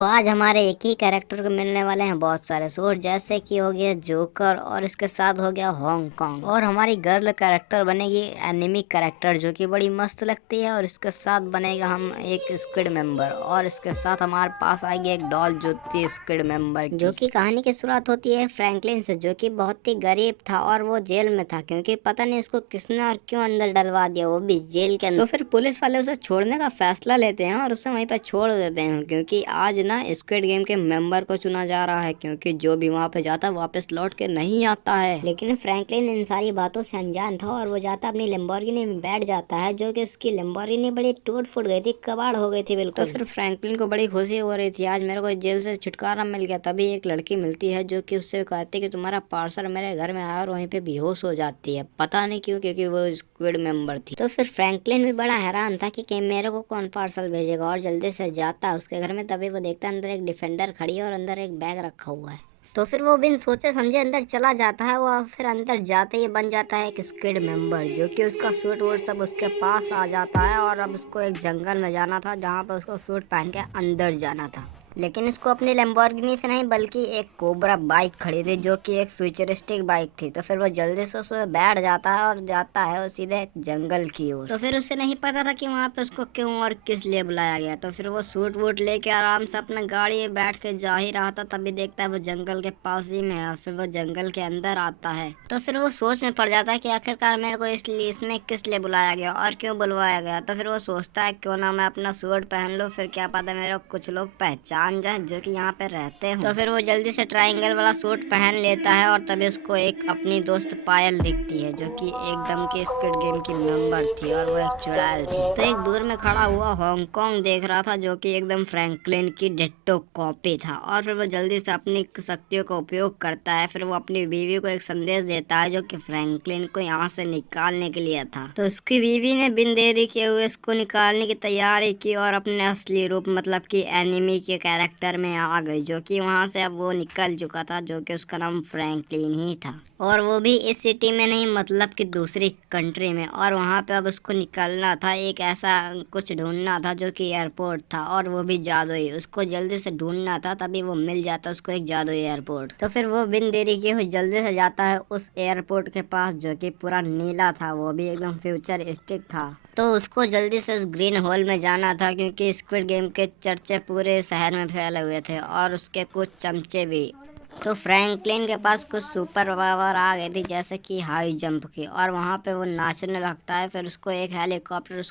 तो आज हमारे एक ही कैरेक्टर को मिलने वाले हैं बहुत सारे सूट, जैसे कि हो गया जोकर और इसके साथ हो गया हांगकांग। और हमारी गर्ल कैरेक्टर बनेगी एनिमी कैरेक्टर, जो कि बड़ी मस्त लगती है। और इसके साथ बनेगा हम एक स्क्विड मेंबर, और इसके साथ हमारे पास आएगी एक डॉल जो थी स्क्विड मेंबर, जो कि कहानी की शुरुआत होती है फ्रैंकलिन से, जो कि बहुत ही गरीब था और वो जेल में था, क्योंकि पता नहीं उसको किसने और क्यों अंदर डलवा दिया, वो भी जेल के अंदर। तो फिर पुलिस वाले उसे छोड़ने का फैसला लेते हैं और उसे वहीं पर छोड़ देते हैं, क्योंकि आज ना स्क्विड गेम के मेंबर को चुना जा रहा है, क्योंकि जो भी वहाँ पे जाता है वापस लौट के नहीं आता है। लेकिन फ्रैंकलिन इन सारी बातों से अनजान था और वो जाता अपनी लैम्बोर्गिनी में बैठ जाता है, जो कि उसकी लैम्बोर्गिनी बड़ी टूट फूट गई थी, कबाड़ हो गई थी बिल्कुल। तो फिर फ्रैंकलिन को बड़ी खुशी हो रही थी, आज मेरे को जेल से छुटकारा मिल गया। तभी एक लड़की मिलती है जो कि उससे कहती है कि तुम्हारा पार्सल मेरे घर में आया, और वहीं पे बेहोश हो जाती है, पता नहीं क्यों, क्योंकि वो स्क्विड मेंबर थी। तो फिर फ्रैंकलिन भी बड़ा हैरान था कि मेरे को कौन पार्सल भेजेगा, और जल्दी से जाता उसके घर में। तभी वो देखता है अंदर एक डिफेंडर खड़ी है और अंदर एक बैग रखा हुआ है। तो फिर वो बिन सोचे समझे अंदर चला जाता है। वो फिर अंदर जाते ही बन जाता है एक स्क्विड मेंबर, जो कि उसका सूट वूट सब उसके पास आ जाता है। और अब उसको एक जंगल में जाना था, जहाँ पर उसको सूट पहन के अंदर जाना था। लेकिन इसको अपनी लैम्बोर्गिनी से नहीं, बल्कि एक कोबरा बाइक खरीदी, जो कि एक फ्यूचरिस्टिक बाइक थी। तो फिर वो जल्दी से उसमें बैठ जाता है और जाता है वो सीधे जंगल की ओर। तो फिर उसे नहीं पता था कि वहाँ पे उसको क्यों और किस लिए बुलाया गया। तो फिर वो सूट वूट लेके आराम से अपने गाड़ी में बैठ के जा ही रहा था, तभी देखता है वो जंगल के पास ही में है। और फिर वो जंगल के अंदर आता है। तो फिर वो सोच में पड़ जाता है कि आखिरकार मेरे को इसलिए इसमें किस लिए बुलाया गया और क्यों बुलवाया गया। तो फिर वो सोचता है क्यों ना मैं अपना सूट पहन लूँ, फिर क्या पता मेरे को कुछ लोग पहचान जाए जो कि यहाँ पे रहते हो। तो फिर वो जल्दी से ट्रायंगल वाला सूट पहन लेता है, और तभी उसको एक अपनी दोस्त पायल दिखती है, जो कि एकदम के स्क्विड गेम की मेंबर थी, और वो एक चुड़ैल थी। तो एक दूर में खड़ा हुआ हांगकांग देख रहा था, जो कि एकदम फ्रैंकलिन की डिट्टो कॉपी था। और फिर वो जल्दी से अपनी शक्तियों का उपयोग करता है। फिर वो अपनी बीवी को एक संदेश देता है, जो कि फ्रैंकलिन को यहाँ से निकालने के लिए था। तो उसकी बीवी ने बिन देरी किए हुए इसको निकालने की तैयारी की, और अपने असली रूप मतलब कि एनिमी के कैरेक्टर में आ गई, जो कि वहाँ से अब वो निकल चुका था, जो कि उसका नाम फ्रैंकलिन ही था। और वो भी इस सिटी में नहीं, मतलब कि दूसरी कंट्री में। और वहाँ पे अब उसको निकलना था, एक ऐसा कुछ ढूंढना था जो कि एयरपोर्ट था, और वो भी जादुई। उसको जल्दी से ढूंढना था, तभी वो मिल जाता उसको एक जादुई एयरपोर्ट। तो फिर वो बिन देरी किए हुए जल्दी से जाता है उस एयरपोर्ट के पास, जो कि पूरा नीला था, वो भी एकदम फ्यूचरिस्टिक था। तो उसको जल्दी से उस ग्रीन होल में जाना था, क्योंकि स्क्विड गेम के चर्चे पूरे शहर में फैले हुए थे, और उसके कुछ चमचे भी। तो फ्रैंकलिन के पास कुछ सुपर पावर आ गई थी, जैसे कि हाई जंप की, और वहाँ पे वो नाचने लगता है। फिर उसको एक हेलीकॉप्टर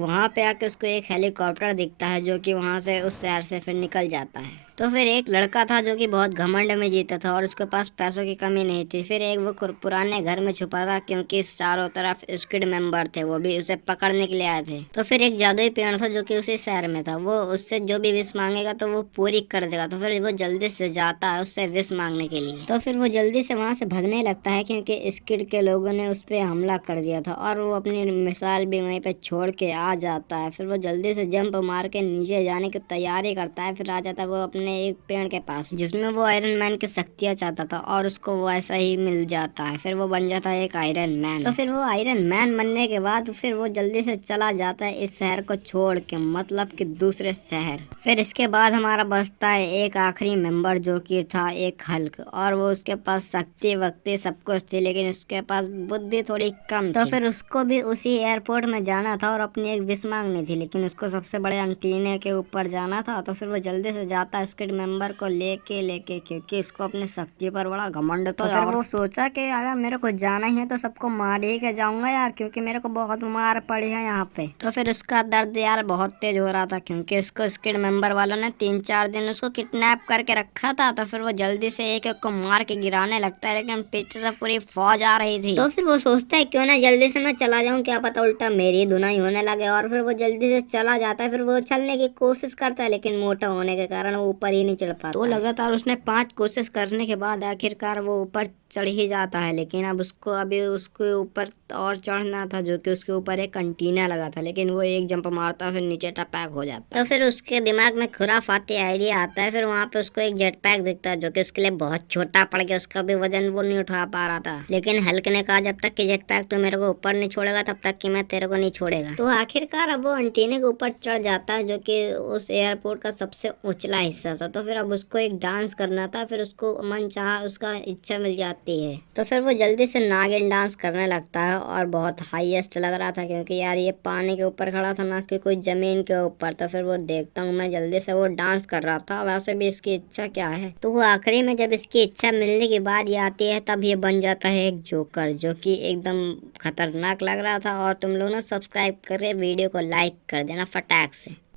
वहाँ पे आके उसको एक हेलीकॉप्टर दिखता है, जो कि वहाँ से उस शहर से फिर निकल जाता है। तो फिर एक लड़का था जो कि बहुत घमंड में जीता था, और उसके पास पैसों की कमी नहीं थी। फिर एक वो पुराने घर में छुपा था, क्योंकि चारों तरफ स्क्विड मेंबर थे, वो भी उसे पकड़ने के लिए आए थे। तो फिर एक जादुई पेड़ था जो कि उसी शहर में था, वो उससे जो भी विश मांगेगा तो वो पूरी कर देगा। तो फिर वो जल्दी से जाता है उससे विश मांगने के लिए। तो फिर वो जल्दी से वहाँ से भागने लगता है, क्योंकि स्क्विड के लोगों ने उस पर हमला कर दिया था, और वो अपनी मिसाइल भी वहीं पे छोड़ के आ जाता है। फिर वो जल्दी से जंप मार के नीचे जाने की तैयारी करता है। फिर आ जाता है वो अपने एक पेड़ के पास, जिसमें वो आयरन मैन की शक्तियाँ चाहता था, और उसको वो ऐसा ही मिल जाता है। फिर वो बन जाता है एक आयरन मैन। तो फिर वो आयरन मैन बनने के बाद फिर वो जल्दी से चला जाता है इस शहर को छोड़ के, मतलब कि दूसरे शहर। फिर इसके बाद हमारा बचता है एक आखिरी मेंबर, जो कि था एक हल्क, और वो उसके पास शक्ति वक्ति सब कुछ थी, लेकिन उसके पास बुद्धि थोड़ी कम थी। तो फिर उसको भी उसी एयरपोर्ट में जाना था और अपनी एक विश मांगनी थी, लेकिन उसको सबसे बड़े एंटीने के ऊपर जाना था। तो फिर वो जल्दी से जाता है स्क्विड मेंबर को लेके, क्योंकि उसको अपनी शक्ति पर बड़ा घमंड था। तो फिर वो सोचा कि अगर मेरे को जाना ही है तो सबको मार ही के जाऊंगा यार, क्योंकि मेरे को बहुत मार पड़ी है यहाँ पे। तो फिर उसका दर्द यार बहुत तेज हो रहा था, क्योंकि उसको स्क्विड मेंबर वालों ने 3-4 दिन उसको किडनैप करके रखा था। तो फिर वो जल्दी से एक एक को मार के गिराने लगता है, लेकिन पीछे से पूरी फौज आ रही थी। तो फिर वो सोचता है क्यों ना जल्दी से मैं चला जाऊं, क्या पता उल्टा मेरी धुनाई होने लगे। और फिर वो जल्दी से चला जाता है। फिर वो चलने की कोशिश करता है, लेकिन मोटा होने के कारण वो ऊपर ही नहीं चढ़ पाता। तो लगातार उसने 5 कोशिश करने के बाद आखिरकार वो ऊपर चढ़ ही जाता है, लेकिन अब उसको अभी उसके ऊपर और चढ़ना था, जो कि उसके ऊपर एक कंटीना लगा था, लेकिन वो एक जंप मारता फिर नीचे टपैक हो जाता। तो फिर उसके दिमाग में खुराफाती आइडिया आता है। फिर वहाँ पे उसको एक जेट पैक दिखता है, जो कि उसके लिए बहुत छोटा पड़ गया, उसका भी वजन वो नहीं उठा पा रहा था। लेकिन हल्क ने कहा जब तक कि जेट पैक तो मेरे को ऊपर नहीं छोड़ेगा तब तक कि मैं तेरे को नहीं छोड़ेगा। तो आखिरकार अब वो एंटीने के ऊपर चढ़ जाता है, जो कि उस एयरपोर्ट का सबसे ऊंचला हिस्सा था। तो फिर अब उसको एक डांस करना था, फिर उसको मन चाहा उसका इच्छा मिल जाती है। तो फिर वो जल्दी से नागिन डांस करने लगता है और बहुत हाईएस्ट लग रहा था, क्योंकि यार ये पानी के ऊपर खड़ा था ना कि कोई जमीन के ऊपर। तो फिर वो देखता हूँ मैं जल्दी से वो डांस कर रहा था। वैसे भी इसकी इच्छा क्या है। तो वो आखिरी में जब इसकी इच्छा मिलने की बारी आती है तब ये बन जाता है एक जोकर, जो कि एकदम खतरनाक लग रहा था। और तुम लोग ना सब्सक्राइब करके वीडियो को लाइक कर देना फटाक से।